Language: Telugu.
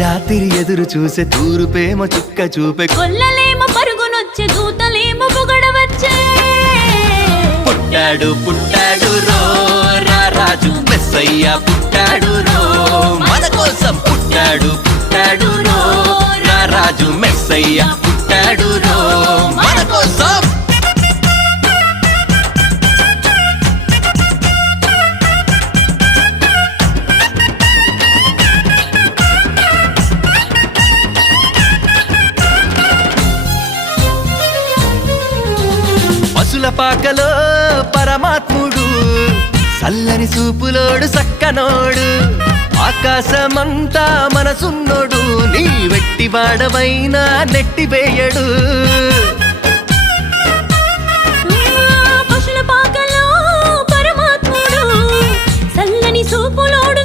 రాత్రి ఎదురు చూసే తూరుపేమో చుక్క చూపే కొల్లలేమో పరుగునొచ్చే దూతలేమో పొగడవచ్చే పుట్టాడు పుట్టాడు రో రారాజు మెస్సయ్య పుట్టాడు రో మన కోసం పుట్టాడు పుట్టాడు రో రారాజు మెస్సయ్య పుట్టాడు రో మన కోసం పశుల పాకలో పరమాత్ముడు చల్లని చూపులోడు సక్కనోడు ఆకాశమంతా మనసున్నోడు నీ వెట్టి వాడవైనా నెట్టివేయడు పశుల పాకలో పరమాత్ముడు చల్లని చూపులోడు